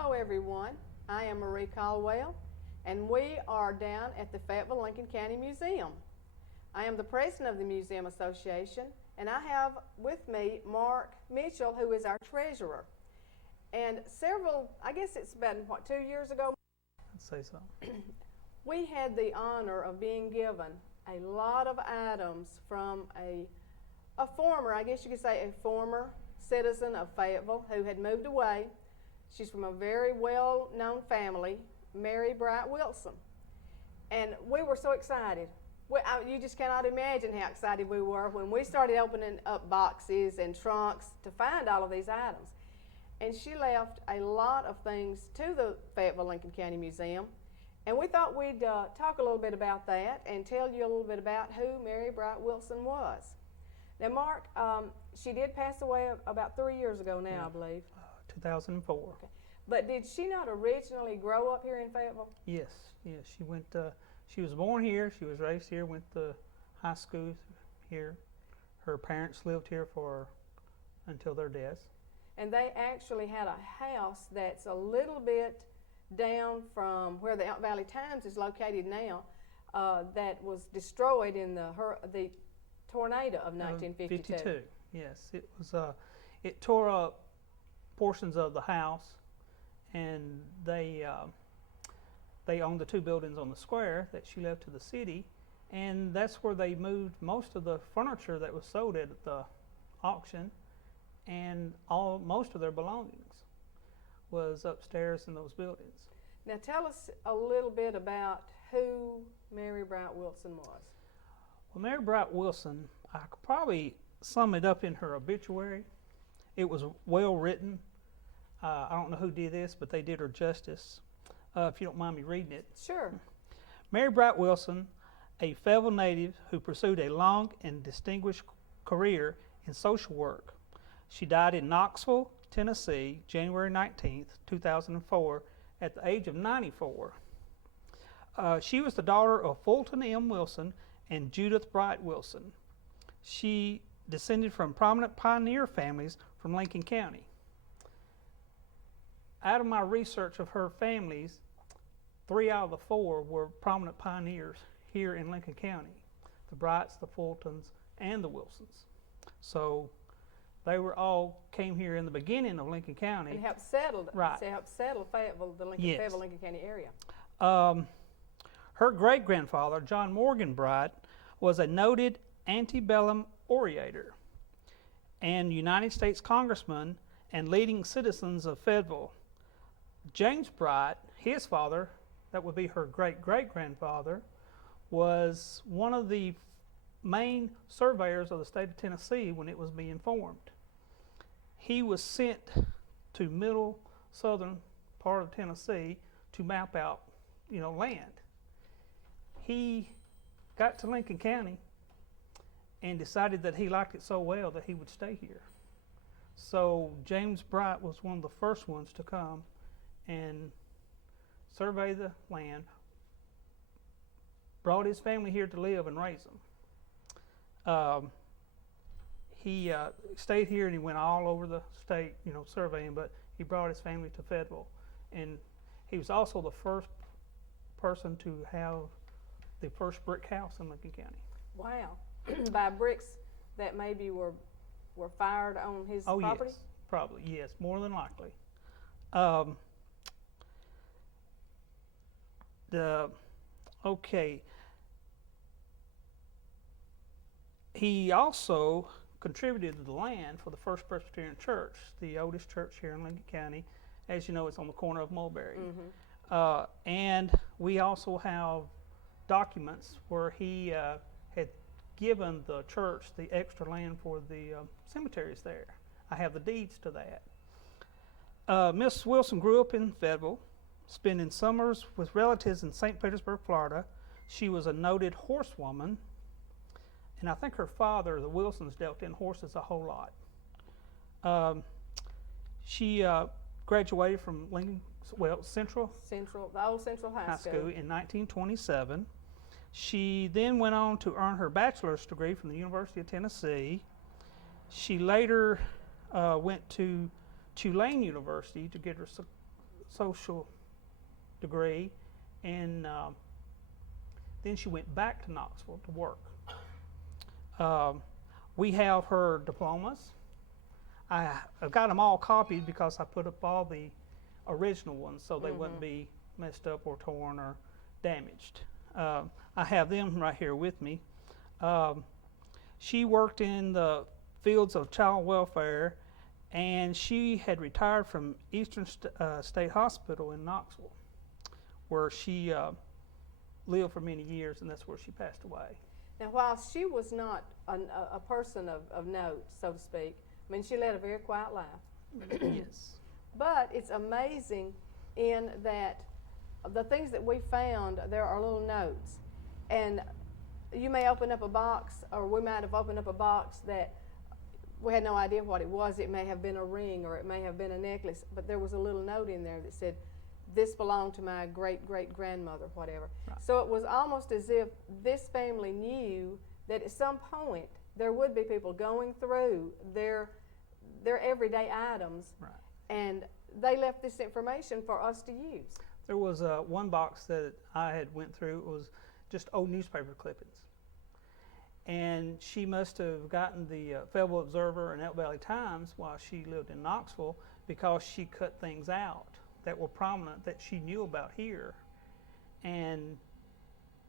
Hello everyone, I am Marie Caldwell and we are down at the Fayetteville Lincoln County Museum. I am the president of the Museum Association and I have with me Mark Mitchell, who is our treasurer. And I guess it's been, 2 years ago? I'd say so. We had the honor of being given a lot of items from a former, I guess you could say a former citizen of Fayetteville who had moved away. She's from a very well-known family, Mary Bright Wilson. And we were so excited. You just cannot imagine how excited we were when we started opening up boxes and trunks to find all of these items. And she left a lot of things to the Fayetteville Lincoln County Museum. And we thought we'd talk a little bit about that and tell you a little bit about who Mary Bright Wilson was. Now, Mark, she did pass away about 3 years ago now, yeah. I believe. 2004. Okay. But did she not originally grow up here in Fayetteville? Yes. She went. She was born here. She was raised here. Went to high school here. Her parents lived here until their deaths. And they actually had a house that's a little bit down from where the Out Valley Times is located now. That was destroyed in the tornado of 1952. 52. Yes, it was. It tore up portions of the house, and they owned the two buildings on the square that she left to the city, and that's where they moved most of the furniture that was sold at the auction, and most of their belongings was upstairs in those buildings. Now tell us a little bit about who Mary Bright Wilson was. Well, Mary Bright Wilson, I could probably sum it up in her obituary. It was well written. I don't know who did this, but they did her justice. If you don't mind me reading it. Sure. Mary Bright Wilson, a Fayetteville native who pursued a long and distinguished career in social work. She died in Knoxville, Tennessee, January 19th, 2004, at the age of 94. She was the daughter of Fulton M. Wilson and Judith Bright Wilson. She descended from prominent pioneer families from Lincoln County. Out of my research of her families, 3 out of the 4 were prominent pioneers here in Lincoln County. The Brights, the Fultons, and the Wilsons. So they came here in the beginning of Lincoln County. And helped settle, right. Helped settle Fayetteville, Yes. Fayetteville, Lincoln County area. Her great-grandfather, John Morgan Bright, was a noted antebellum orator and United States congressman and leading citizens of Fayetteville. James Bright, his father, that would be her great-great-grandfather, was one of the main surveyors of the state of Tennessee when it was being formed. He was sent to middle southern part of Tennessee to map out, land. He got to Lincoln County and decided that he liked it so well that he would stay here. So James Bright was one of the first ones to come and survey the land, brought his family here to live and raise them. He stayed here and he went all over the state, surveying, but he brought his family to Fayetteville. And he was also the first person to have the first brick house in Lincoln County. Wow. By bricks that maybe were fired on his property? Yes, probably, yes, more than likely. He also contributed to the land for the First Presbyterian Church, the oldest church here in Lincoln County. As you know, it's on the corner of Mulberry. Mm-hmm. And we also have documents where he had given the church the extra land for the cemeteries there. I have the deeds to that. Miss Wilson grew up in Fayetteville, spending summers with relatives in St. Petersburg, Florida. She was a noted horsewoman, and I think her father, the Wilsons, dealt in horses a whole lot. She graduated from Central the old Central High School in 1927. She then went on to earn her bachelor's degree from the University of Tennessee. She later went to Tulane University to get her social degree, and then she went back to Knoxville to work. We have her diplomas. I've got them all copied because I put up all the original ones so they wouldn't be messed up or torn or damaged. I have them right here with me. She worked in the fields of child welfare, and she had retired from Eastern State Hospital in Knoxville, where she lived for many years, and that's where she passed away. Now, while she was not a person of note, so to speak, I mean, she led a very quiet life. Yes. But it's amazing in that the things that we found, there are little notes. And you may open up a box, or we might have opened up a box that we had no idea what it was. It may have been a ring, or it may have been a necklace, but there was a little note in there that said, this belonged to my great-great-grandmother, whatever. Right. So it was almost as if this family knew that at some point there would be people going through their everyday items, Right. and they left this information for us to use. There was one box that I had went through. It was just old newspaper clippings. And she must have gotten the Fayetteville Observer and Elk Valley Times while she lived in Knoxville, because she cut things out that were prominent that she knew about here. And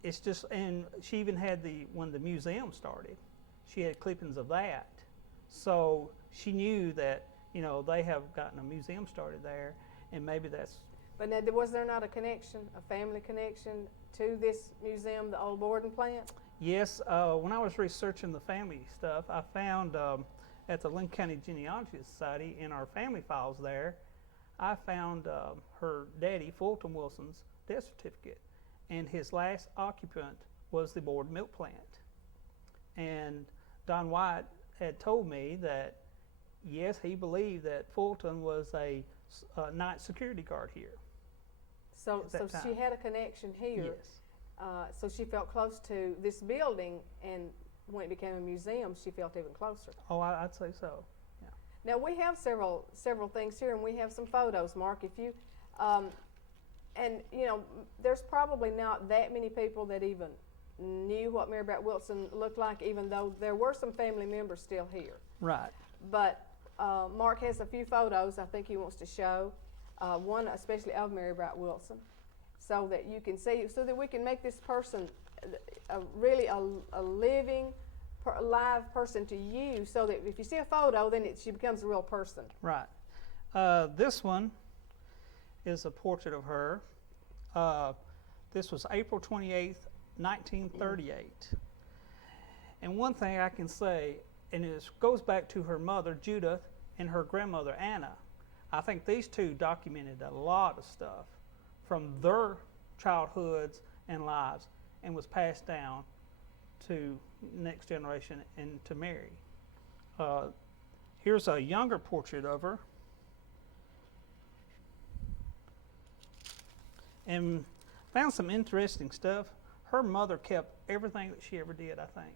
it's just, and she even had when the museum started, she had clippings of that. So she knew that, they have gotten a museum started there, and maybe that's. But now, was there not a connection, a family connection to this museum, the old boarding plant? Yes, when I was researching the family stuff, I found at the Lincoln County Genealogy Society, in our family files there, I found her daddy, Fulton Wilson's, death certificate, and his last occupant was the board milk plant. And Don White had told me that, yes, he believed that Fulton was a night security guard here. So she had a connection here. Yes. So she felt close to this building, and when it became a museum, she felt even closer. Oh, I'd say so. Yeah. Now, we have several things here, and we have some photos, Mark. If you, there's probably not that many people that even knew what Mary Bratt Wilson looked like, even though there were some family members still here. Right. But Mark has a few photos I think he wants to show, one especially of Mary Bratt Wilson, so that you can see, so that we can make this person really a living, live person to you, so that if you see a photo, then she becomes a real person. Right. This one is a portrait of her. This was April 28th, 1938. And one thing I can say, and it goes back to her mother, Judith, and her grandmother, Anna. I think these two documented a lot of stuff from their childhoods and lives, and was passed down to next generation and to Mary. Here's a younger portrait of her. And found some interesting stuff. Her mother kept everything that she ever did, I think.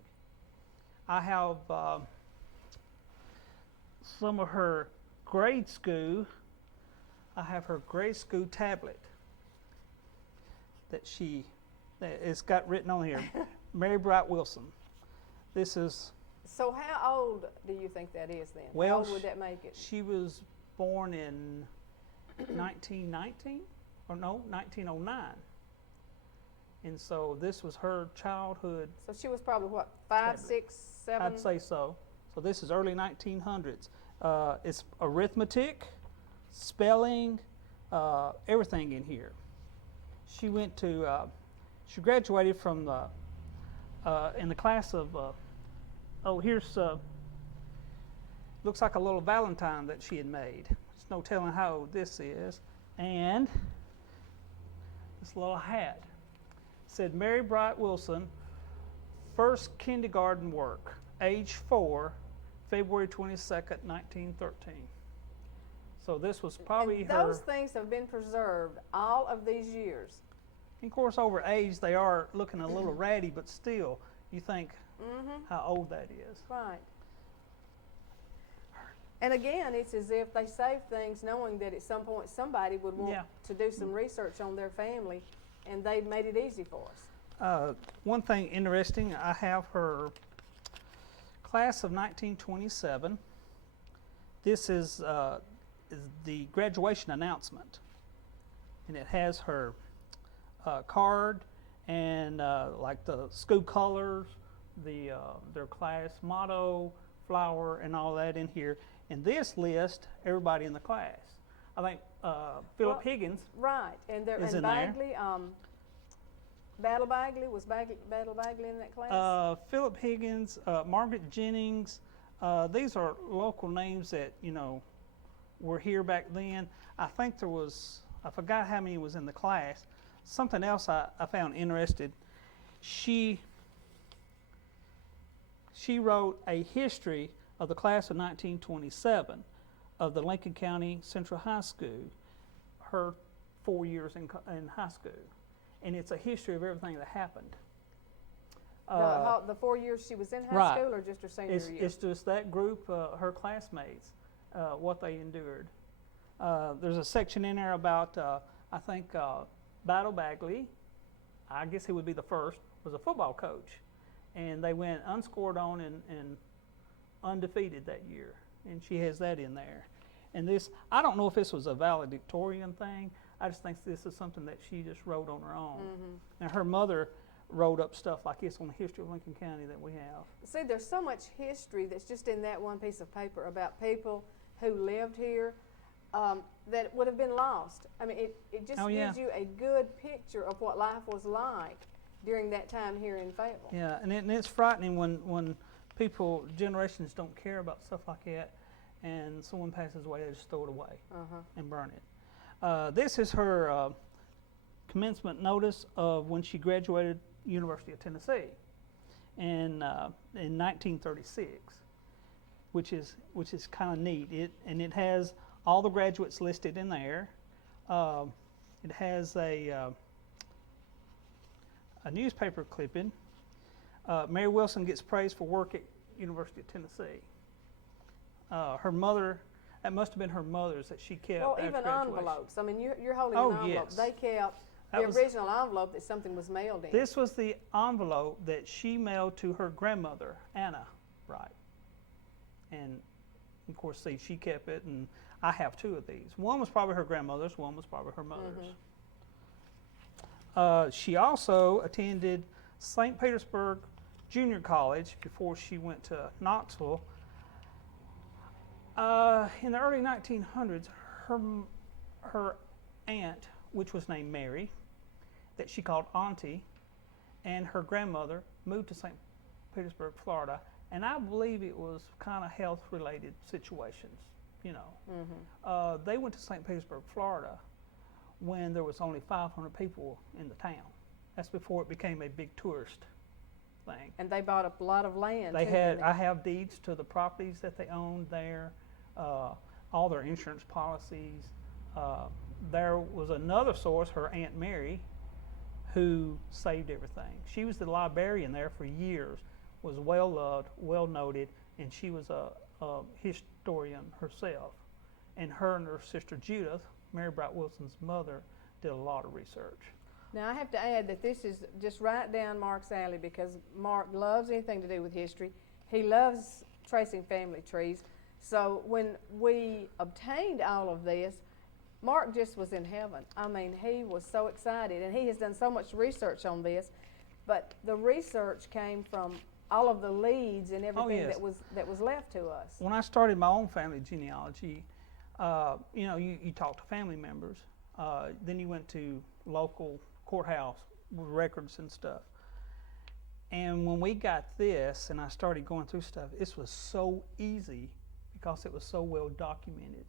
I have some of her grade school. I have her grade school tablet that it's got written on here, Mary Bratt Wilson. This is. So how old do you think that is then? Well, how old would that make it? She was born in 1919, or no, 1909. And so this was her childhood. So she was probably what, 5, 6, 7? I'd say so. So this is early 1900s. It's arithmetic, spelling, everything in here. She went to, she graduated from in the class of, here's, looks like a little Valentine that she had made. There's no telling how old this is. And this little hat. It said Mary Bratt Wilson, first kindergarten work, age 4, February 22nd, 1913. So this was probably and her. Those things have been preserved all of these years. And of course, over age, they are looking a little ratty, but still, you think how old that is. Right. And again, it's as if they saved things knowing that at some point somebody would want to do some research on their family, and they made it easy for us. One thing interesting, I have her class of 1927. This is the graduation announcement, and it has her card and like the school colors, their class motto, flower, and all that in here. And this lists everybody in the class. I think Philip Higgins right, and there is and in Bagley, Battle Bagley was Battle Bagley in that class. Philip Higgins, Margaret Jennings. These are local names that were here back then. I think there was, I forgot how many was in the class. Something else I found interesting. She wrote a history of the class of 1927 of the Lincoln County Central High School, her 4 years in high school. And it's a history of everything that happened. The 4 years she was in high school, or just her senior year? It's just that group, her classmates, what they endured. There's a section in there about, I think, Battle Bagley, I guess he would be the first, was a football coach. And they went unscored on and undefeated that year. And she has that in there. And this, I don't know if this was a valedictorian thing. I just think this is something that she just wrote on her own. And her mother wrote up stuff like this on the history of Lincoln County that we have. See, there's so much history that's just in that one piece of paper about people who lived here that would have been lost. I mean, it just gives you a good picture of what life was like during that time here in Fayetteville. Yeah, and it's frightening when people, generations don't care about stuff like that, and someone passes away, they just throw it away and burn it. This is her commencement notice of when she graduated University of Tennessee in 1936, which is kind of neat. It has all the graduates listed in there. It has a newspaper clipping. Mary Wilson gets praised for work at University of Tennessee. Her mother, that must have been her mother's that she kept. Well, after even graduation. envelopes. I mean, you're holding an envelope. Yes. They kept the original envelope that something was mailed in. This was the envelope that she mailed to her grandmother, Anna Bright. And of course, see, she kept it, and I have two of these. One was probably her grandmother's, one was probably her mother's. She also attended St. Petersburg Junior College before she went to Knoxville. In the early 1900s, her aunt, which was named Mary, that she called Auntie, and her grandmother moved to St. Petersburg, Florida, and I believe it was kind of health-related situations, They went to St. Petersburg, Florida, when there was only 500 people in the town. That's before it became a big tourist thing. And they bought up a lot of land. I have deeds to the properties that they owned there, all their insurance policies. There was another source, her Aunt Mary, who saved everything. She was the librarian there for years, was well loved, well noted, and she was a historian herself. And her sister Judith, Mary Bright Wilson's mother, did a lot of research. Now, I have to add that this is just right down Mark's alley, because Mark loves anything to do with history. He loves tracing family trees. So when we obtained all of this, Mark just was in heaven. I mean, he was so excited, and he has done so much research on this. But the research came from all of the leads and everything that was left to us. When I started my own family genealogy, you talk to family members. Then you went to local courthouse with records and stuff. And when we got this and I started going through stuff, this was so easy because it was so well documented.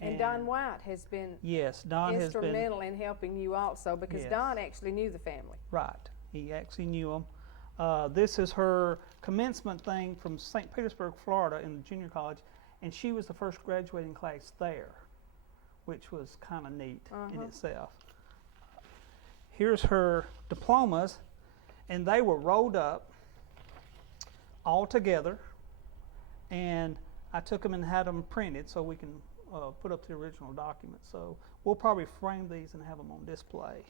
And Don White has been instrumental in helping you also, because Don actually knew the family. Right. He actually knew them. This is her commencement thing from St. Petersburg, Florida, in the junior college, and she was the first graduating class there, which was kind of neat in itself. Here's her diplomas, and they were rolled up all together, and I took them and had them printed so we can put up the original document. So we'll probably frame these and have them on display.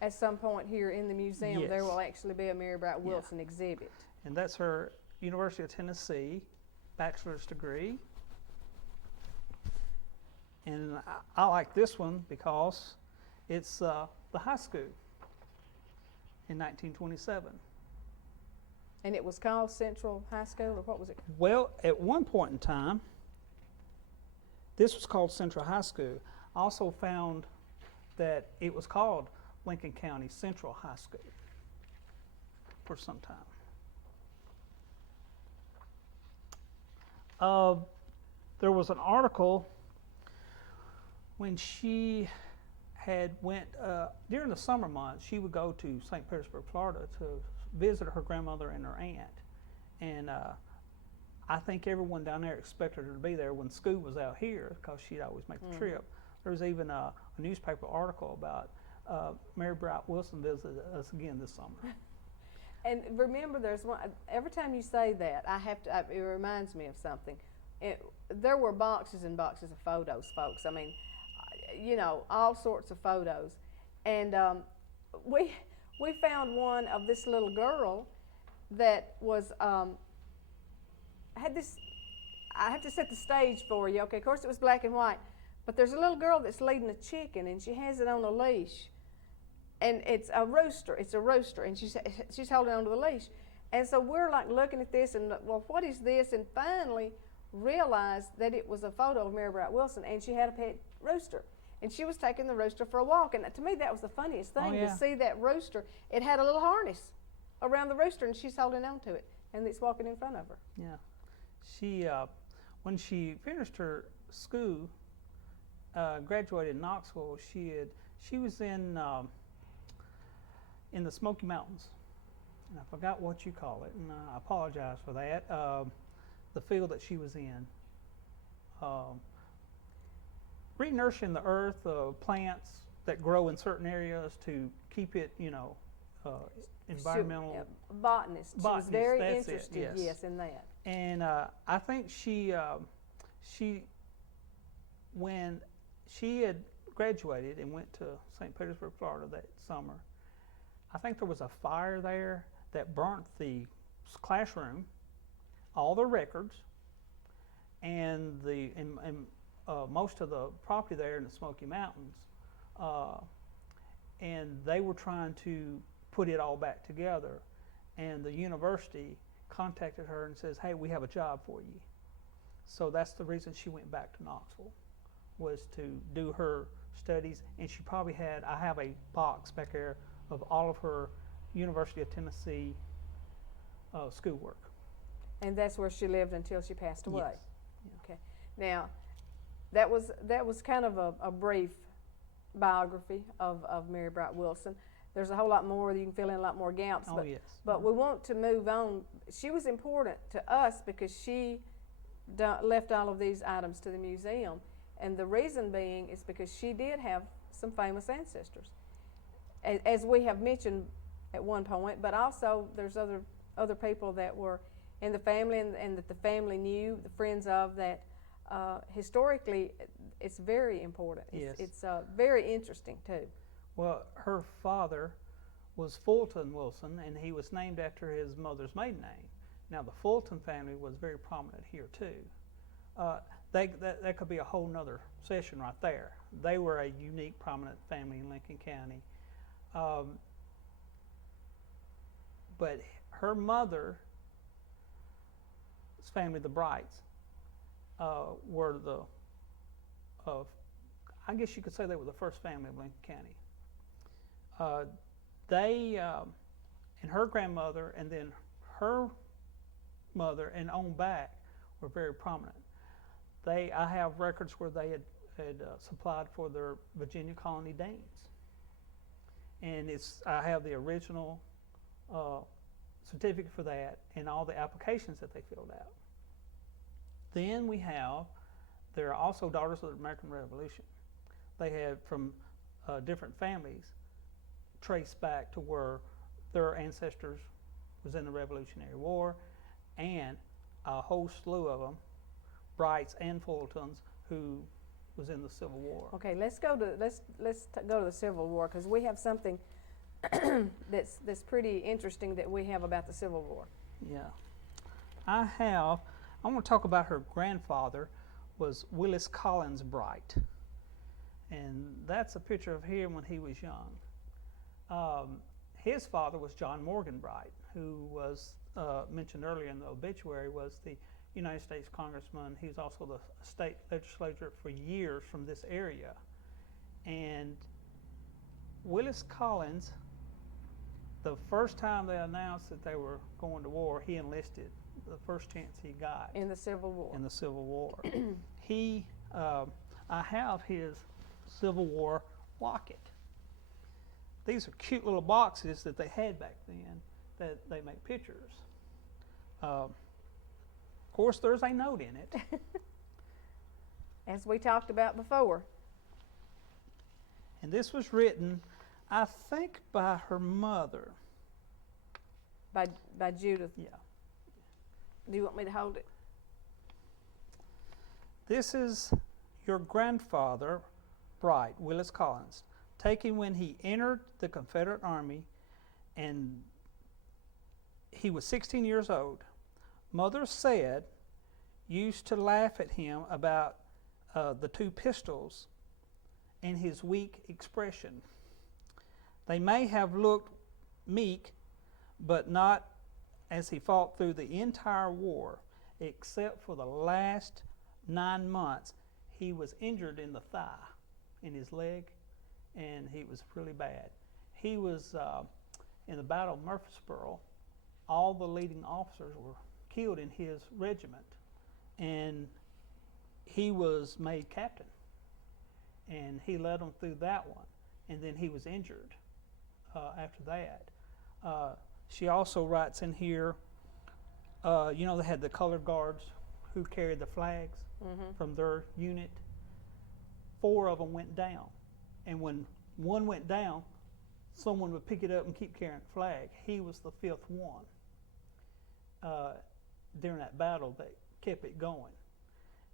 At some point here in the museum, Yes. there will actually be a Mary Bright Wilson exhibit. And that's her University of Tennessee bachelor's degree. And I like this one because it's the high school in 1927. And it was called Central High School, or what was it? Well, at one point in time, this was called Central High School. I also found that it was called Lincoln County Central High School for some time. There was an article when she had went, during the summer months, she would go to St. Petersburg, Florida to visit her grandmother and her aunt. And I think everyone down there expected her to be there when school was out here because she'd always make the trip. There was even a newspaper article about Mary Bright Wilson visited us again this summer. And remember, there's one, every time you say that, it reminds me of something. There were boxes and boxes of photos, folks. I mean, all sorts of photos. And we found one of this little girl that was, had this, I have to set the stage for you. Okay, of course it was black and white, but there's a little girl that's leading a chicken and she has it on a leash. And it's a rooster, and she's holding onto the leash. And so we're like looking at this and, well, what is this? And finally realized that it was a photo of Mary Bright Wilson, and she had a pet rooster. And she was taking the rooster for a walk. And to me, that was the funniest thing, to see that rooster. It had a little harness around the rooster, and she's holding on to it, and it's walking in front of her. Yeah. She, when she finished her school, graduated in Knoxville, she was in the Smoky Mountains. And I forgot what you call it, and I apologize for that. The field that she was in. Re-nourishing the earth, plants that grow in certain areas to keep it, environmental. Botanist. She was very interested, yes. yes, in that. And I think when she had graduated and went to St. Petersburg, Florida that summer, I think there was a fire there that burnt the classroom, all the records, and most of the property there in the Smoky Mountains. And they were trying to put it all back together. And the university contacted her and says, hey, we have a job for you. So that's the reason she went back to Knoxville, was to do her studies. And she probably had, I have a box back there of all of her University of Tennessee schoolwork. And that's where she lived until she passed away. Yes. Okay. Now, that was kind of a brief biography of Mary Bright Wilson. There's a whole lot more. You can fill in a lot more gaps. Oh, yes. But we want to move on. She was important to us because she left all of these items to the museum. And the reason being is because she did have some famous ancestors, as we have mentioned at one point, but also there's other people that were in the family and that the family knew, the friends of, that historically it's very important. Yes. It's very interesting too. Well, her father was Fulton Wilson, and he was named after his mother's maiden name. Now, the Fulton family was very prominent here too. That could be a whole nother session right there. They were a unique, prominent family in Lincoln County. But her mother's family, the Brights, were I guess you could say they were the first family of Lincoln County. They and her grandmother and then her mother and on back were very prominent. I have records where they had supplied for their Virginia colony Danes. And I have the original certificate for that and all the applications that they filled out. Then there are also Daughters of the American Revolution. They had from different families traced back to where their ancestors was in the Revolutionary War, and a whole slew of them Brights and Fullertons who was in the Civil War. Okay, let's go to go to the Civil War, because we have something that's pretty interesting that we have about the Civil War. Yeah. I want to talk about her grandfather was Willis Collins Bright. And that's a picture of him when he was young. His father was John Morgan Bright, who was mentioned earlier in the obituary, was the United States Congressman. He was also the state legislator for years from this area. And Willis Collins, the first time they announced that they were going to war, he enlisted the first chance he got. In the Civil War. In the Civil War. I have his Civil War locket. These are cute little boxes that they had back then that they make pictures. Of course, there's a note in it. As we talked about before. And this was written, I think, by her mother. By Judith. Yeah. Do you want me to hold it? This is your grandfather, Bright, Willis Collins, taken when he entered the Confederate Army, and he was 16 years old. Mother said, used to laugh at him about the two pistols and his weak expression. They may have looked meek, but not as he fought through the entire war, except for the last 9 months. He was injured in the thigh, in his leg, and he was really bad. He was in the Battle of Murfreesboro. All the leading officers were killed in his regiment, and he was made captain, and he led them through that one, and then he was injured after that. She also writes in here, they had the colored guards who carried the flags from their unit. 4 of them went down, and when one went down, someone would pick it up and keep carrying the flag. He was the 5th one during that battle that kept it going.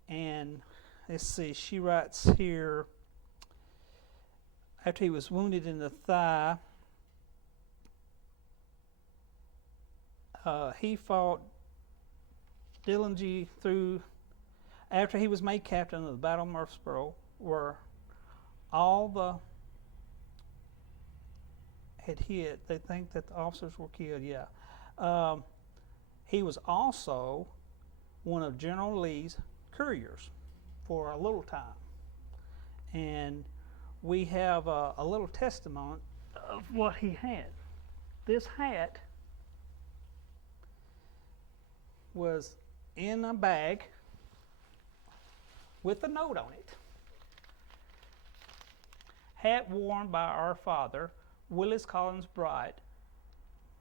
And let's see, she writes here, after he was wounded in the thigh, he fought diligently through, after he was made captain of the Battle of Murfreesboro, where all the had hit. They think that the officers were killed, yeah. He was also one of General Lee's couriers for a little time. And we have a little testimony of what he had. This hat was in a bag with a note on it. Hat worn by our father, Willis Collins Bright,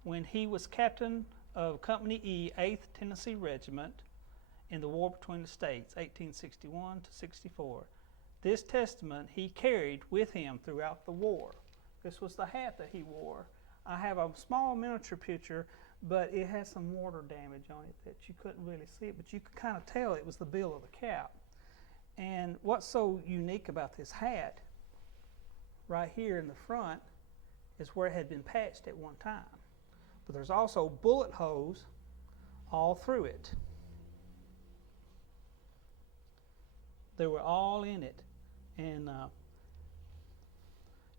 when he was captain of Company E, 8th Tennessee Regiment in the War between the States, 1861 to 64. This testament he carried with him throughout the war. This was the hat that he wore. I have a small miniature picture, but it has some water damage on it that you couldn't really see it, but you could kind of tell it was the bill of the cap. And what's so unique about this hat, right here in the front, is where it had been patched at one time. But there's also bullet holes all through it. They were all in it. And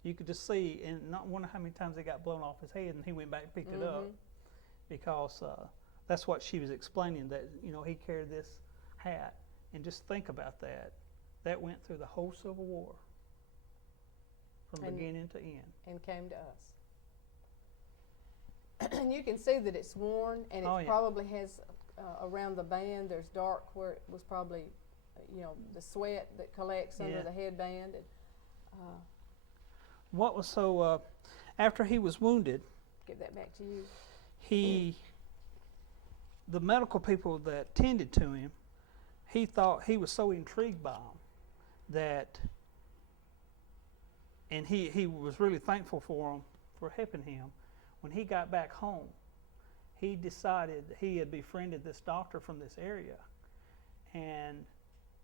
you could just see, and not wonder how many times they got blown off his head, and he went back and picked it up, because that's what she was explaining, that he carried this hat. And just think about that. That went through the whole Civil War, from beginning to end. And came to us. And you can see that it's worn, and it probably has around the band, there's dark where it was probably, the sweat that collects under the headband. And, what was so, after he was wounded, give that back to you. The medical people that tended to him, he thought he was so intrigued by them that, and he was really thankful for them for helping him. When he got back home, he decided he had befriended this doctor from this area, and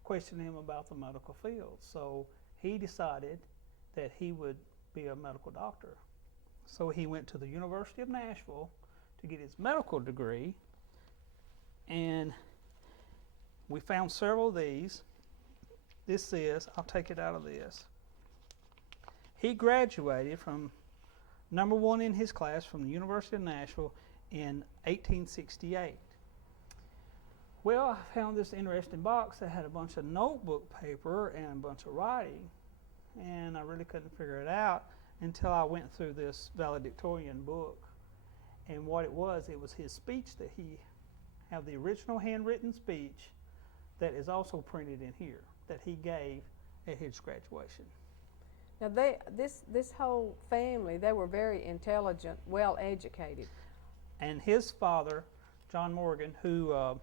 questioned him about the medical field. So he decided that he would be a medical doctor. So he went to the University of Nashville to get his medical degree, and we found several of these. This says, I'll take it out of this. He graduated from number one in his class from the University of Nashville in 1868. Well, I found this interesting box that had a bunch of notebook paper and a bunch of writing, and I really couldn't figure it out until I went through this valedictorian book. And what it was his speech that he have the original handwritten speech that is also printed in here that he gave at his graduation. Now, this whole family, they were very intelligent, well educated. And his father, John Morgan, who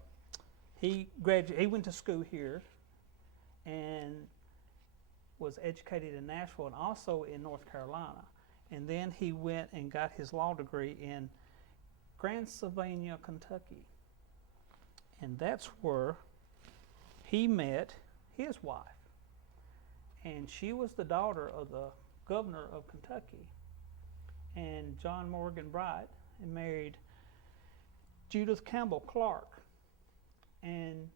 he went to school here and was educated in Nashville and also in North Carolina. And then he went and got his law degree in Sylvania, Kentucky. And that's where he met his wife. And she was the daughter of the governor of Kentucky. And John Morgan Bright and married Judith Campbell Clark and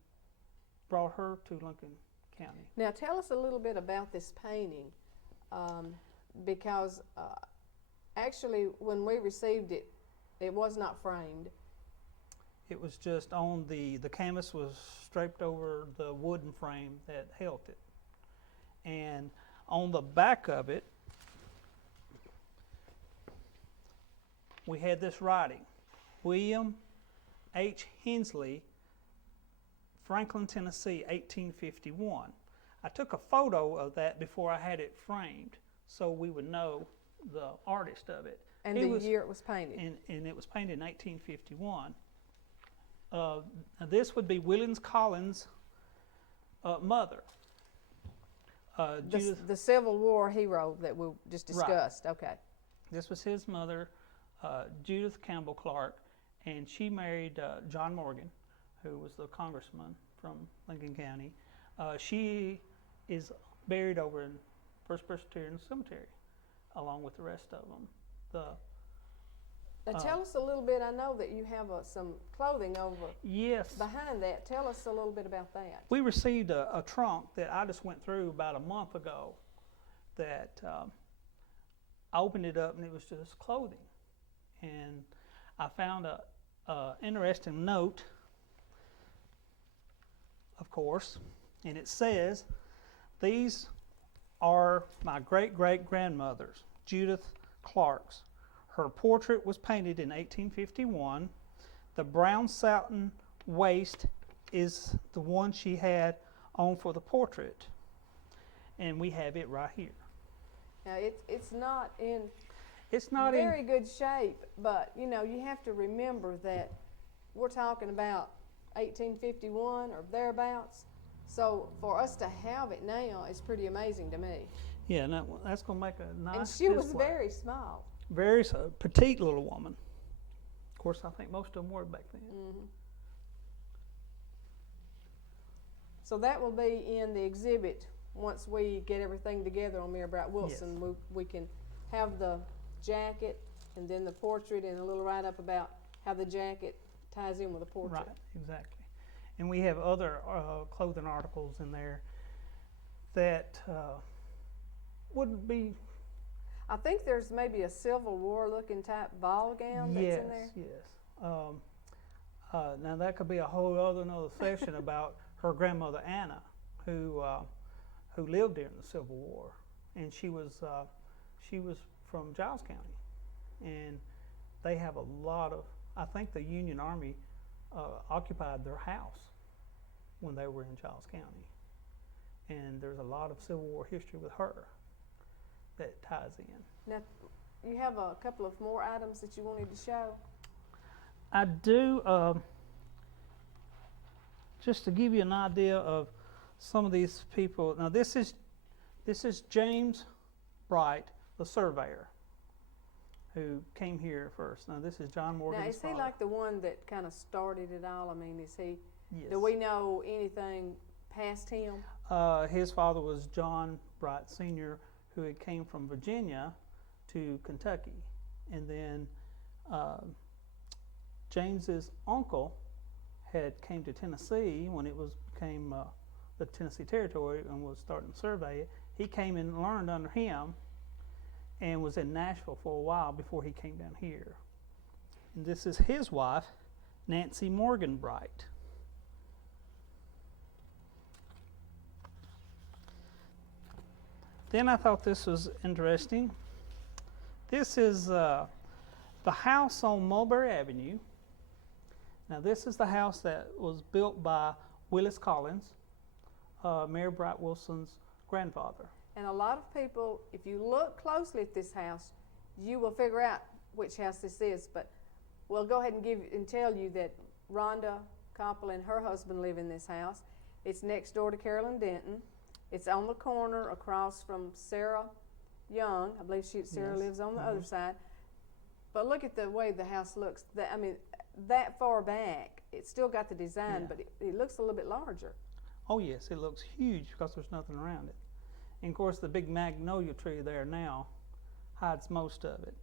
brought her to Lincoln County. Now, tell us a little bit about this painting, because actually when we received it, it was not framed. It was just on the canvas was draped over the wooden frame that held it. And on the back of it, we had this writing, William H. Hensley, Franklin, Tennessee, 1851. I took a photo of that before I had it framed so we would know the artist of it. And the year it was painted. And it was painted in 1851. This would be Williams Collins' mother. The Civil War hero that we just discussed. Right. Okay. This was his mother, Judith Campbell Clark, and she married John Morgan, who was the congressman from Lincoln County. She is buried over in First Presbyterian Cemetery, along with the rest of them. Now tell us a little bit. I know that you have some clothing over behind that. Tell us a little bit about that. We received a trunk that I just went through about a month ago that I opened it up and it was just clothing. And I found a interesting note, of course, and it says, these are my great-great-grandmother's, Judith Clarks. Her portrait was painted in 1851. The brown satin waist is the one she had on for the portrait. And we have it right here. Now, it's not in very good shape, but, you know, you have to remember that we're talking about 1851 or thereabouts. So for us to have it now is pretty amazing to me. Yeah, that's going to make a nice And she was display. very small. Very petite little woman. Of course, I think most of them were back then. Mm-hmm. So that will be in the exhibit once we get everything together on Mary Bright Wilson. Yes. We can have the jacket and then the portrait and a little write-up about how the jacket ties in with the portrait. Right, exactly. And we have other clothing articles in there that wouldn't be... I think there's maybe a Civil War looking type ball gown that's in there. Yes. Now that could be a whole another session about her grandmother Anna, who lived during the Civil War, and she was from Giles County, and they have a lot of. I think the Union Army occupied their house when they were in Giles County, and there's a lot of Civil War history with her that ties in. Now, you have a couple of more items that you wanted to show? I do, just to give you an idea of some of these people. Now this is James Bright, the surveyor, who came here first. Now this is John Morgan's father. Now is he like the one that kind of started it all? I mean, is he Yes. Do we know anything past him? His father was John Bright Sr., who had came from Virginia to Kentucky. And then James's uncle had came to Tennessee when it became the Tennessee Territory and was starting to survey it. He came and learned under him and was in Nashville for a while before he came down here. And this is his wife, Nancy Morgan Bright. Then I thought this was interesting. This is the house on Mulberry Avenue. Now this is the house that was built by Willis Collins, Mary Bright Wilson's grandfather. And a lot of people, if you look closely at this house, you will figure out which house this is. But we'll go ahead and tell you that Rhonda Koppel and her husband live in this house. It's next door to Carolyn Denton. It's on the corner across from Sarah Young. I believe Sarah Yes. lives on the other side. But look at the way the house looks. That far back, it's still got the design, Yeah. but it looks a little bit larger. Oh yes, it looks huge because there's nothing around it. And of course the big magnolia tree there now hides most of it.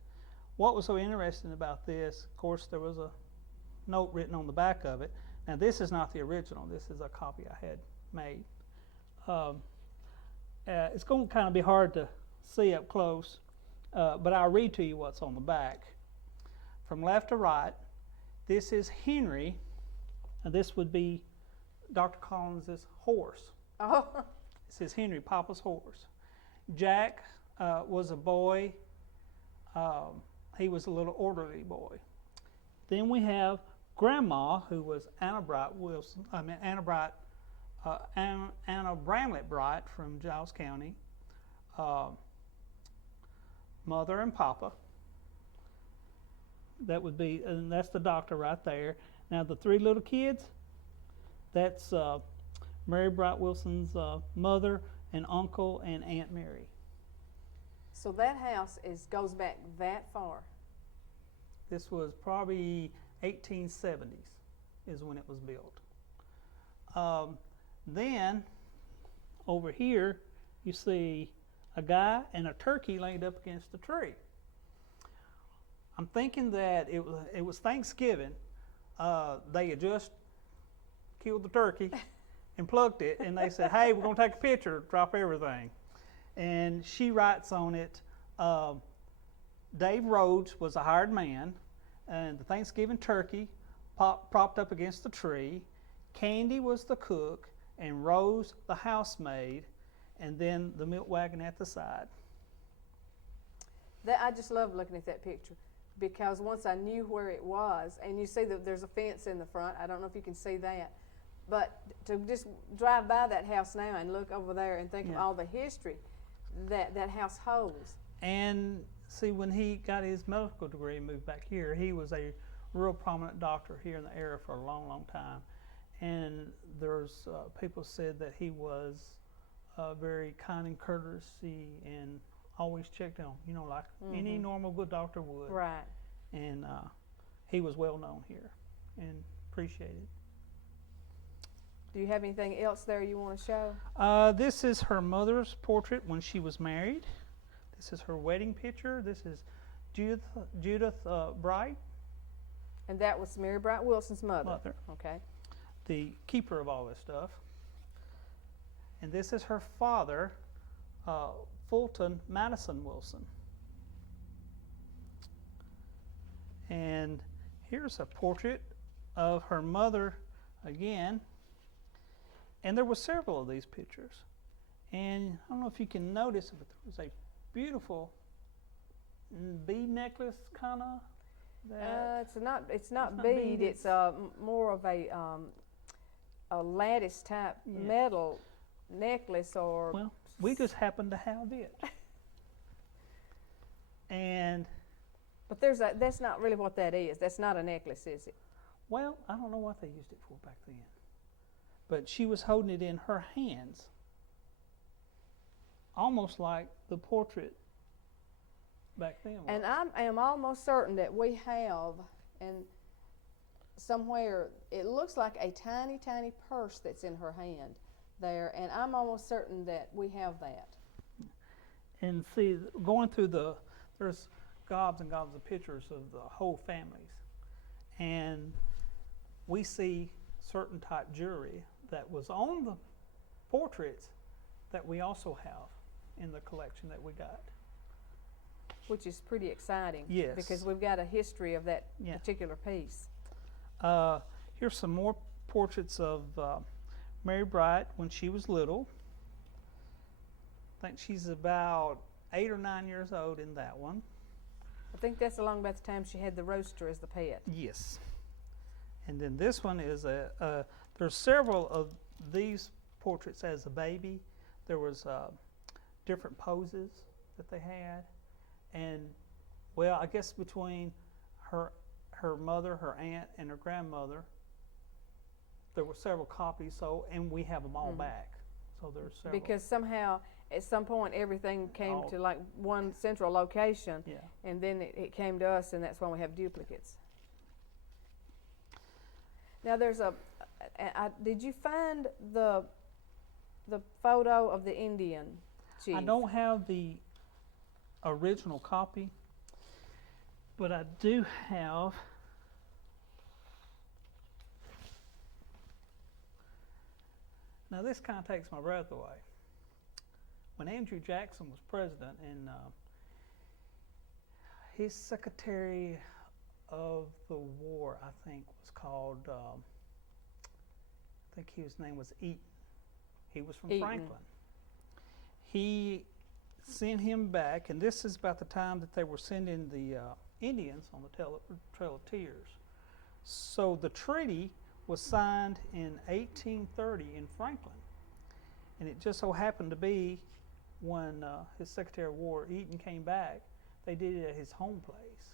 What was so interesting about this, of course there was a note written on the back of it. Now this is not the original, this is a copy I had made. It's going to kind of be hard to see up close, but I'll read to you what's on the back. From left to right, this is Henry, and this would be Dr. Collins's horse. Oh, This is Henry, Papa's horse. Jack was a boy. He was a little orderly boy. Then we have Grandma, who was Anna Bramlett Bright from Giles County. Mother and Papa. That would be, and that's the doctor right there. Now the three little kids, that's Mary Bright Wilson's mother and uncle and Aunt Mary. so that house goes back that far. This was probably 1870s is when it was built. Then over here you see a guy and a turkey laid up against a tree. I'm thinking that it was Thanksgiving. They had just killed the turkey and plucked it, and they said, "Hey, we're going to take a picture, drop everything." And she writes on it, Dave Rhodes was a hired man, and the Thanksgiving turkey propped up against the tree. Candy was the cook, and Rose the housemaid, and then the milk wagon at the side. I just love looking at that picture because once I knew where it was, and you see that there's a fence in the front. I don't know if you can see that, but to just drive by that house now and look over there and think of all the history that house holds. And see, when he got his medical degree and moved back here, he was a real prominent doctor here in the area for a long, long time. And there's people said that he was very kind and courtesy and always checked on, like any normal good doctor would. Right. And he was well known here and appreciated. Do you have anything else there you want to show? This is her mother's portrait when she was married. This is her wedding picture. This is Judith Bright. And that was Mary Bright Wilson's mother. Okay. The keeper of all this stuff. And this is her father, Fulton Madison Wilson. And here's a portrait of her mother again. And there were several of these pictures. And I don't know if you can notice, but there was a beautiful bead necklace kind of. It's not bead. It's more of a lattice type metal necklace or. Well, we just happen to have it. But that's not really what that is. That's not a necklace, is it? Well, I don't know what they used it for back then. But she was holding it in her hands, almost like the portrait back then was. And I am almost certain that we have, and somewhere, it looks like a tiny, tiny purse that's in her hand there, and I'm almost certain that we have that. And see, going through there's gobs and gobs of pictures of the whole families. And we see certain type jewelry that was on the portraits that we also have in the collection that we got. Which is pretty exciting. Yes. Because we've got a history of that Yeah. particular piece. Here's some more portraits of Mary Bright when she was little. I think she's about 8 or 9 years old in that one. I think that's along about the time she had the roaster as the pet. Yes. And then this one is there's several of these portraits as a baby. There was different poses that they had. And, well, I guess between her mother, her aunt, and her grandmother, there were several copies, and we have them all back. So there's several. Because somehow, at some point, everything came to like one central location, Yeah. and then it came to us, and that's why we have duplicates. Now, there's did you find the photo of the Indian chief? I don't have the original copy, but I do have now this kind of takes my breath away. When Andrew Jackson was president, and his Secretary of the War, I think, was called, I think his name was Eaton. He was from Eaton. Franklin. He sent him back, and this is about the time that they were sending the Indians on the Trail of Tears. So the treaty was signed in 1830 in Franklin, and it just so happened to be when his Secretary of War, Eaton, came back, they did it at his home place.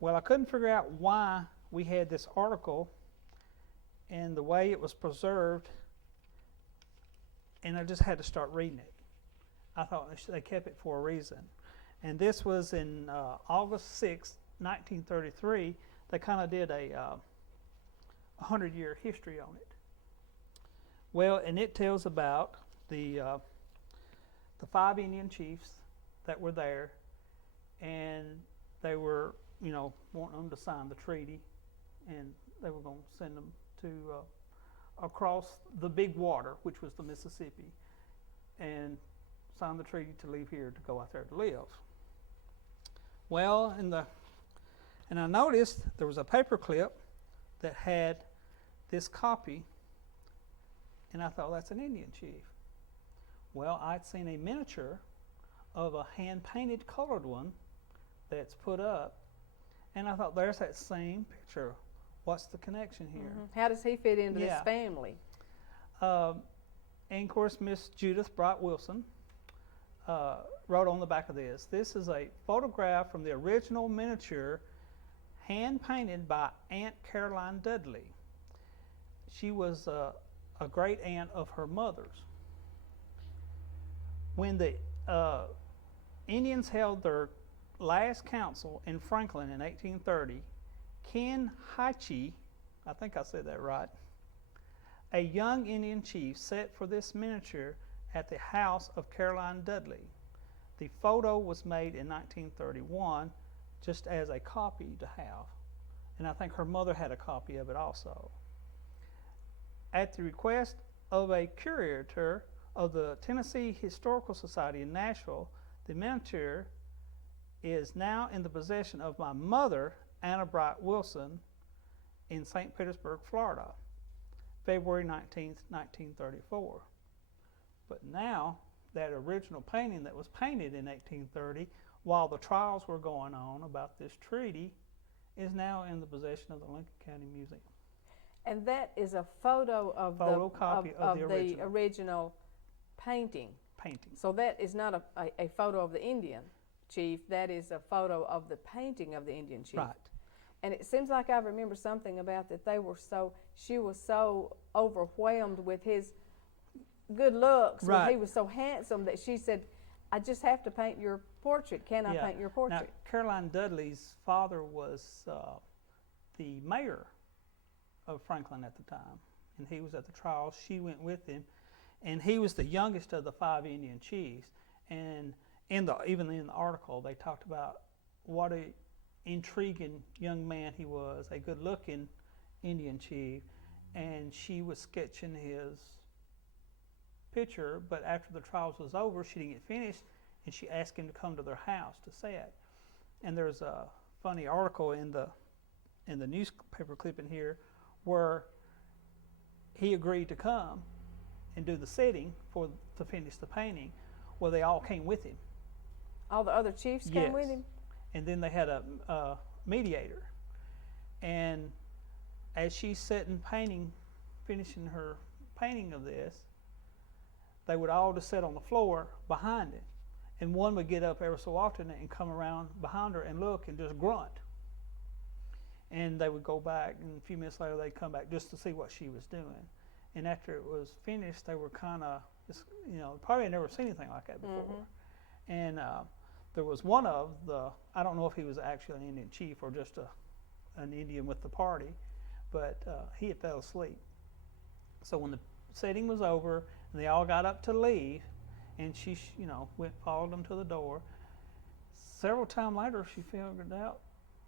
Well, I couldn't figure out why we had this article and the way it was preserved, and I just had to start reading it. I thought they kept it for a reason. And this was in August 6, 1933. They kind of did a 100-year history on it. Well, and it tells about the 5 Indian chiefs that were there, and they were, wanting them to sign the treaty, and they were going to send them to across the big water, which was the Mississippi, and sign the treaty to leave here to go out there to live. Well, and I noticed there was a paper clip that had this copy, and I thought, that's an Indian chief. Well, I'd seen a miniature of a hand-painted colored one that's put up, and I thought, there's that same picture. What's the connection here? Mm-hmm. How does he fit into this family? And of course, Miss Judith Bright Wilson wrote on the back of this. This is a photograph from the original miniature, hand-painted by Aunt Caroline Dudley. She was a great aunt of her mother's. When the Indians held their last council in Franklin in 1830, Ken Hatchie, I think I said that right, a young Indian chief, sat for this miniature at the house of Caroline Dudley. The photo was made in 1931 just as a copy to have, and I think her mother had a copy of it also. At the request of a curator of the Tennessee Historical Society in Nashville, the miniature is now in the possession of my mother, Anna Bright Wilson, in St. Petersburg, Florida, February 19th, 1934. But now, that original painting that was painted in 1830, while the trials were going on about this treaty, is now in the possession of the Lincoln County Museum. And that is a photo of the original painting. So that is not a photo of the Indian chief. That is a photo of the painting of the Indian chief. Right. And it seems like I remember something about that she was so overwhelmed with his good looks. Right. And he was so handsome that she said, I just have to paint your portrait. Can I paint your portrait? Now, Caroline Dudley's father was the mayor of Franklin at the time, and he was at the trial. She went with him, and he was the youngest of the 5 Indian chiefs. And even in the article, they talked about what a intriguing young man he was, a good-looking Indian chief, and she was sketching his picture. But after the trials was over, she didn't get finished, and she asked him to come to their house to see it. And there's a funny article in the newspaper clipping here where he agreed to come and do the setting to finish the painting. Well, they all came with him. All the other chiefs came with him? And then they had a mediator. And as she's sitting finishing her painting of this, they would all just sit on the floor behind it. And one would get up every so often and come around behind her and look and just grunt. And they would go back, and a few minutes later they'd come back just to see what she was doing. And after it was finished, they were kind of, probably had never seen anything like that before. Mm-hmm. And there was one of I don't know if he was actually an Indian chief or just an Indian with the party, but he had fell asleep. So when the setting was over and they all got up to leave, and she, followed them to the door. Several times later, she figured out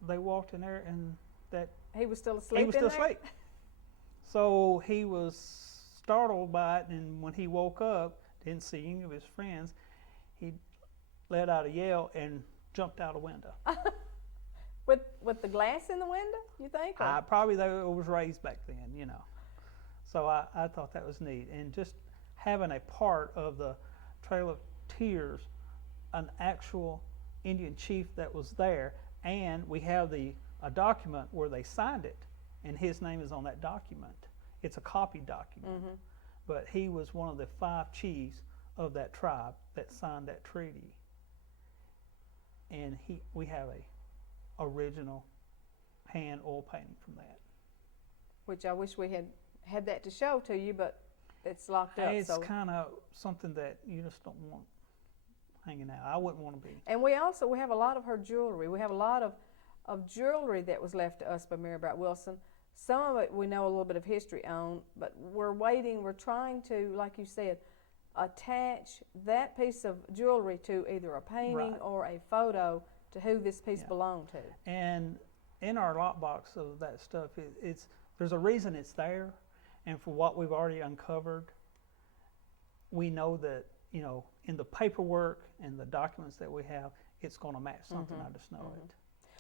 they walked in there and that he was still asleep. He was still asleep. So he was startled by it, and when he woke up, didn't see any of his friends. He let out a yell and jumped out a window. With the glass in the window, you think? Probably it was raised back then, So I thought that was neat, and just having a part of the Trail of Tears, an actual Indian chief that was there, and we have a document where they signed it, and his name is on that document. It's a copy document, mm-hmm. But he was one of the 5 chiefs of that tribe that signed that treaty, and we have a original hand oil painting from that. Which I wish we had that to show to you, but it's locked up. It's kind of something that you just don't want hanging out. I wouldn't want to be. And we have a lot of her jewelry. We have a lot of jewelry that was left to us by Mary Bright Wilson. Some of it we know a little bit of history on, but we're trying to, like you said, attach that piece of jewelry to either a painting right. or a photo to who this piece belonged to. And in our lockbox of that stuff, there's a reason it's there. And for what we've already uncovered, we know that, in the paperwork and the documents that we have, it's going to match something. Mm-hmm. I just know it.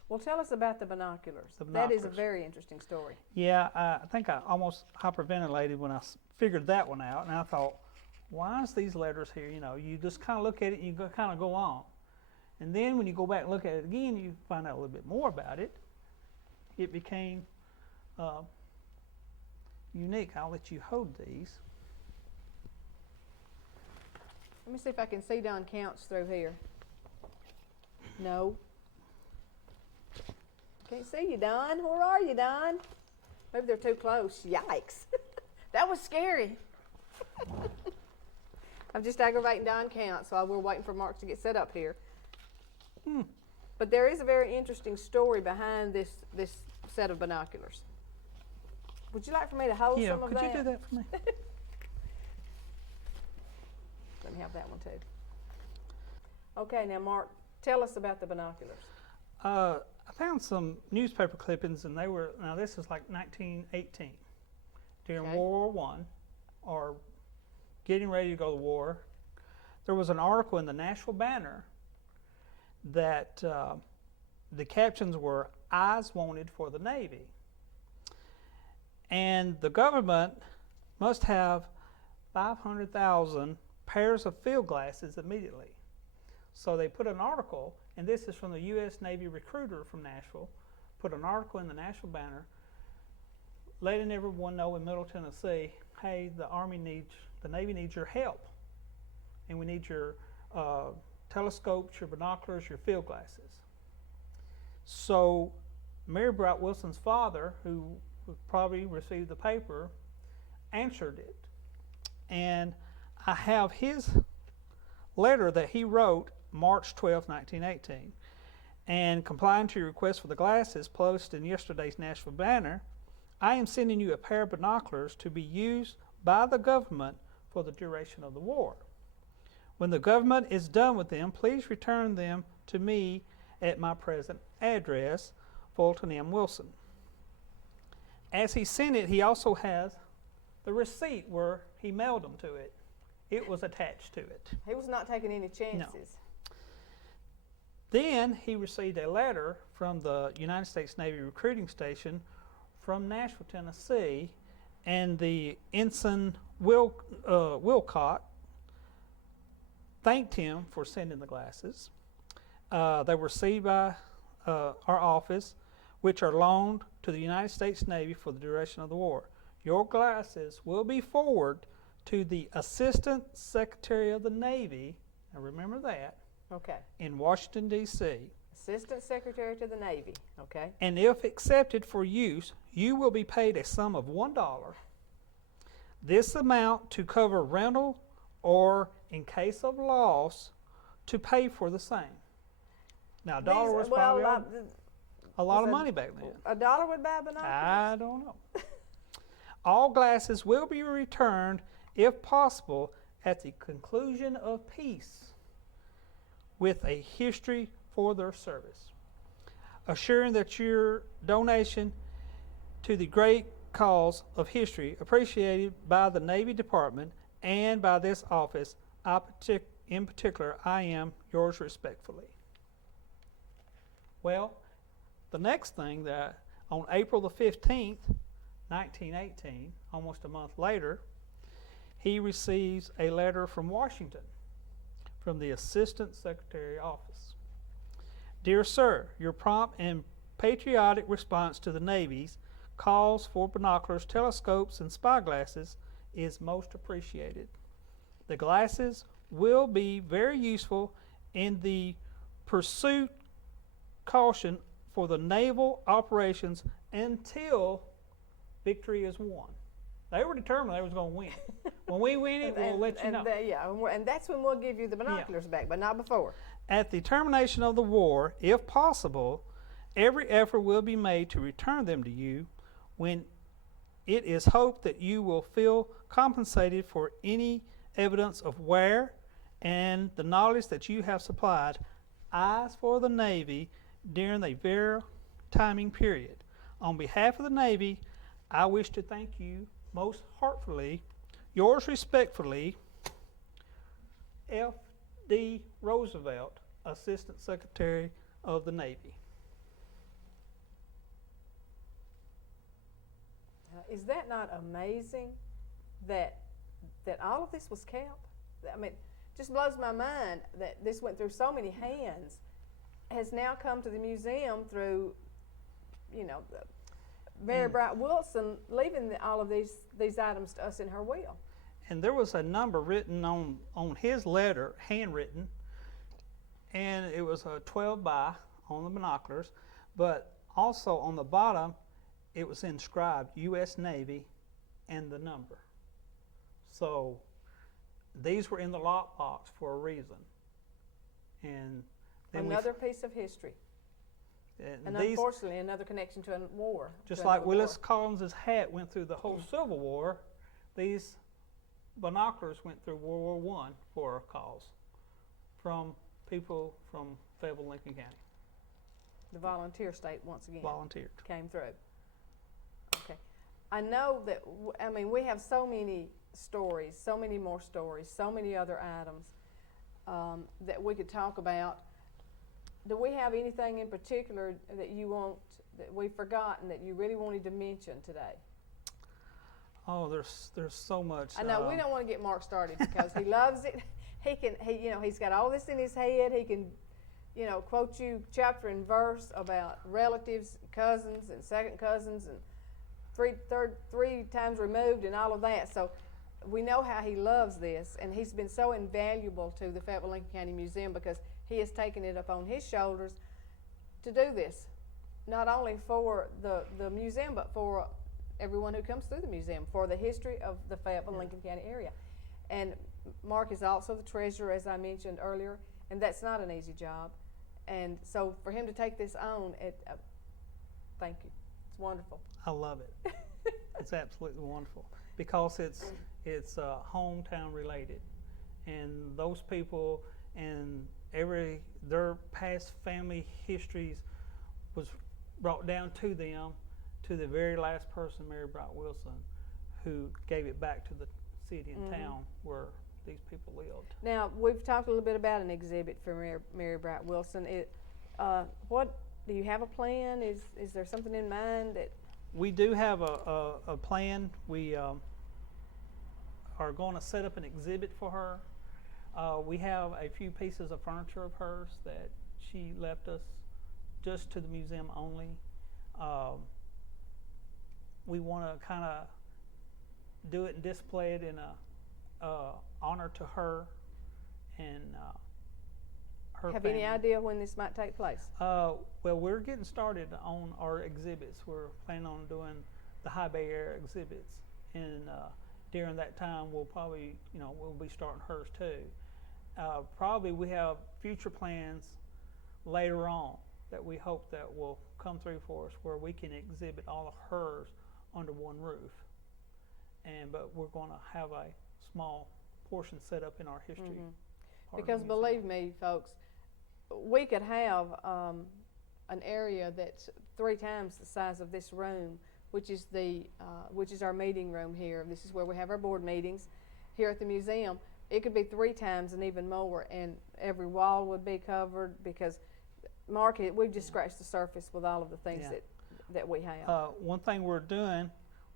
Well, tell us about the binoculars. That is a very interesting story. Yeah, I think I almost hyperventilated when I figured that one out. And I thought, why is these letters here? You just kind of look at it and you kind of go on. And then when you go back and look at it again, you find out a little bit more about it. It became unique. I'll let you hold these. Let me see if I can see Don Counts through here. No. Can't see you, Don. Where are you, Don? Maybe they're too close. Yikes. That was scary. I'm just aggravating Don Counts while we're waiting for Mark to get set up here. But there is a very interesting story behind this set of binoculars. Would you like for me to hold some of that? Yeah, could you do that for me? Let me have that one too. Okay, now Mark, tell us about the binoculars. I found some newspaper clippings, and this is like 1918, during World War I, or getting ready to go to war. There was an article in the Nashville Banner that the captions were, "Eyes wanted for the Navy." And the government must have 500,000 pairs of field glasses immediately. So they put an article, and this is from the U.S. Navy recruiter from Nashville, put an article in the Nashville Banner letting everyone know in Middle Tennessee, hey, the Navy needs your help. And we need your telescopes, your binoculars, your field glasses. So Mary Bright Wilson's father, who probably received the paper, answered it. And I have his letter that he wrote March 12, 1918. And complying to your request for the glasses posted in yesterday's Nashville Banner, I am sending you a pair of binoculars to be used by the government for the duration of the war. When the government is done with them, please return them to me at my present address, Fulton M. Wilson. As he sent it, he also has the receipt where he mailed them to it. It was attached to it. He was not taking any chances. No. Then he received a letter from the United States Navy Recruiting Station from Nashville, Tennessee, and the ensign Wilcott thanked him for sending the glasses. They were received by our office, which are loaned to the United States Navy for the duration of the war. Your glasses will be forwarded to the Assistant Secretary of the Navy, now remember that, Okay. in Washington, D.C. Assistant Secretary to the Navy. Okay. And if accepted for use, you will be paid a sum of $1. This amount to cover rental or, in case of loss, to pay for the same. Now, a dollar was probably a lot of money back then. $1 would buy binoculars? I don't know. All glasses will be returned, if possible, at the conclusion of peace, with a history for their service, assuring that your donation to the great cause of history, appreciated by the Navy Department and by this office, in particular, I am yours respectfully. Well, the next thing, that on April the 15th, 1918, almost a month later, he receives a letter from Washington, from the Assistant Secretary Office. Dear Sir, your prompt and patriotic response to the Navy's calls for binoculars, telescopes, and spyglasses is most appreciated. The glasses will be very useful in the pursuit caution for the naval operations until victory is won. They were determined they was going to win. When we win it, we'll let you know. And that's when we'll give you the binoculars back, but not before. At the termination of the war, if possible, every effort will be made to return them to you, when it is hoped that you will feel compensated for any evidence of wear and the knowledge that you have supplied eyes for the Navy during a very timing period. On behalf of the Navy, I wish to thank you most heartfully. Yours respectfully, F.D. Roosevelt, Assistant Secretary of the Navy. Is that not amazing that all of this was kept? I mean, just blows my mind that this went through so many hands, has now come to the museum through, Mary Bright Wilson leaving all of these items to us in her will. And there was a number written on his letter, handwritten, and it was a 12 by on the binoculars, but also on the bottom it was inscribed U.S. Navy and the number. So these were in the lockbox for a reason. And then another piece of history. And unfortunately, another connection to a war. Just like Willis Collins's hat went through the whole Civil War, these binoculars went through World War I for a cause from people from Fayetteville, Lincoln County. The volunteer state, once again, volunteered, came through. Okay. I know that, we have so many stories, so many more stories, so many other items that we could talk about. Do we have anything in particular that that we've forgotten that you really wanted to mention today? Oh, there's so much. I know we don't want to get Mark started because he loves it. He's got all this in his head. He can, quote you chapter and verse about relatives, cousins, and second cousins, and three times removed, and all of that. So we know how he loves this, and he's been so invaluable to the Fayetteville Lincoln County Museum because he has taken it upon his shoulders to do this, not only for the museum, but for everyone who comes through the museum, for the history of the Fayetteville Lincoln County area. And Mark is also the treasurer, as I mentioned earlier, and that's not an easy job. And so for him to take this on, thank you. It's wonderful. I love it. It's absolutely wonderful because it's hometown related, and those people and their past family histories was brought down to them, to the very last person, Mary Bright Wilson, who gave it back to the city and town where these people lived. Now, we've talked a little bit about an exhibit for Mary Bright Wilson. What do you have a plan? Is there something in mind that? We do have a plan. We are going to set up an exhibit for her. We have a few pieces of furniture of hers that she left us just to the museum only. We want to kind of do it and display it in a honor to her and her Have family. any idea when this might take place? Well, we're getting started on our exhibits. We're planning on doing the High Bay Area exhibits, and during that time, we'll probably, we'll be starting hers too. Probably we have future plans later on that we hope that will come through for us, where we can exhibit all of hers under one roof. But we're going to have a small portion set up in our history. Because believe me, folks, we could have an area that's 3 times the size of this room, which is our meeting room here. This is where we have our board meetings here at the museum. It could be 3 times and even more, and every wall would be covered because, Mark, we've just scratched the surface with all of the things that we have. One thing we're doing,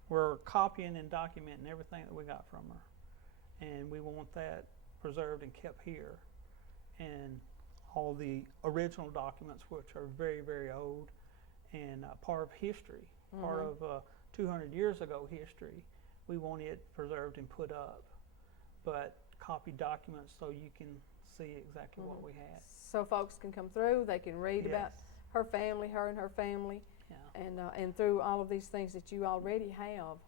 we're copying and documenting everything that we got from her, and we want that preserved and kept here. And all the original documents, which are very, very old and part of history, part of 200 years ago history, we want it preserved and put up, but copy documents so you can see exactly what we had. So folks can come through, they can read about her family, her and her family, and through all of these things that you already have,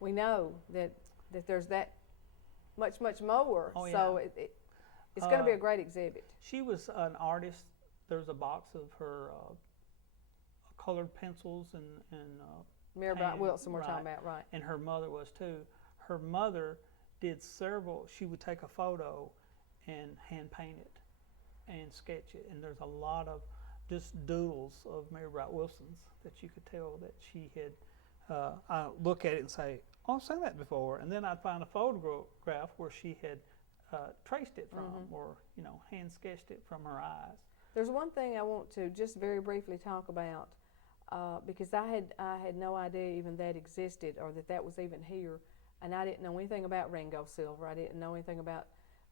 we know that there's that much more. Oh, yeah. So it's going to be a great exhibit. She was an artist. There's a box of her colored pencils and Mary Bright Wilson, we're right. talking about, right? And her mother was too. Her mother did several. She would take a photo and hand paint it and sketch it. And there's a lot of just doodles of Mary Bright Wilson's that you could tell that she had. I look at it and say, "Oh, I've seen that before," and then I'd find a photograph where she had traced it from, or hand sketched it from her eyes. There's one thing I want to just very briefly talk about because I had no idea even that existed or that was even here, and I didn't know anything about Ringo silver. I didn't know anything about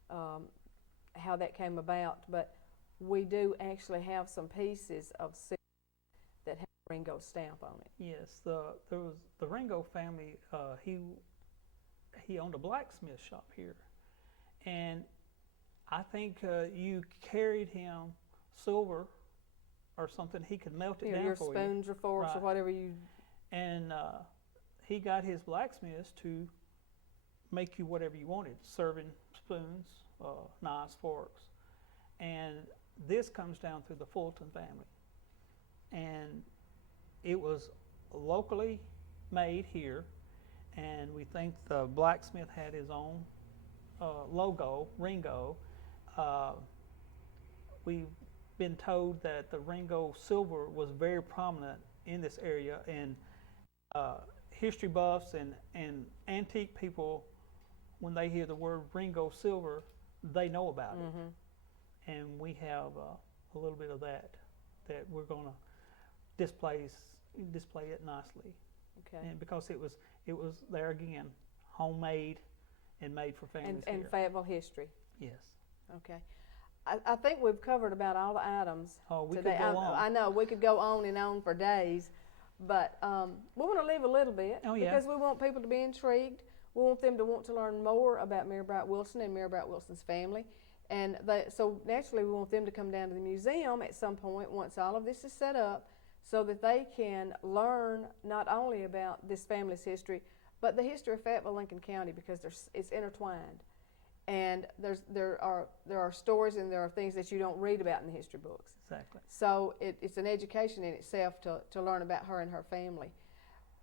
how that came about, but we do actually have some pieces of silver that have a Ringo stamp on it. Yes, there was the Ringo family. He owned a blacksmith shop here, and I think you carried him silver or something. He could melt it down your for you. spoons or forks or whatever you. And he got his blacksmiths to make you whatever you wanted, serving spoons, knives, forks. And this comes down through the Fulton family. And it was locally made here, and we think the blacksmith had his own logo, Ringo. We've been told that the Ringo silver was very prominent in this area, and history buffs and antique people, when they hear the word Ringo silver, they know about it. And we have a little bit of that we're going to display it nicely. Okay. And because it was there again, homemade and made for families and here. Fayetteville history. Yes. Okay. I think we've covered about all the items We today. could go on. I know we could go on and on for days, but we want to leave a little bit because we want people to be intrigued. We want them to want to learn more about Mary Bright Wilson and Mary Bright Wilson's family. And so naturally we want them to come down to the museum at some point once all of this is set up so that they can learn not only about this family's history, but the history of Fayetteville, Lincoln County, because it's intertwined. And there are stories and there are things that you don't read about in the history books. Exactly. So it's an education in itself to learn about her and her family.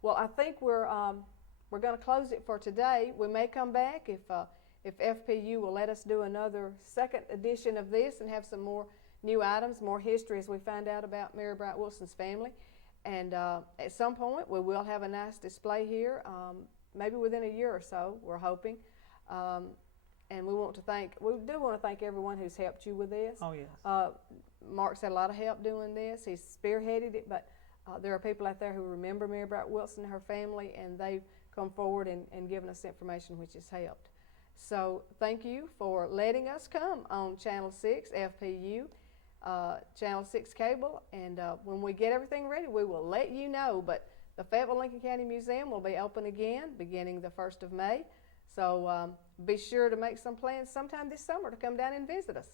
Well, I think we're we're going to close it for today. We may come back if FPU will let us do another second edition of this and have some more new items, more history as we find out about Mary Bright Wilson's family. And at some point, we will have a nice display here, maybe within a year or so, we're hoping. And we do want to thank everyone who's helped you with this. Oh, yes. Mark's had a lot of help doing this. He's spearheaded it, but there are people out there who remember Mary Bright Wilson and her family, and they've come forward and given us information which has helped. So thank you for letting us come on Channel 6 FPU, Channel 6 Cable, and when we get everything ready, we will let you know. But the Fayetteville-Lincoln County Museum will be open again beginning the 1st of May. So be sure to make some plans sometime this summer to come down and visit us.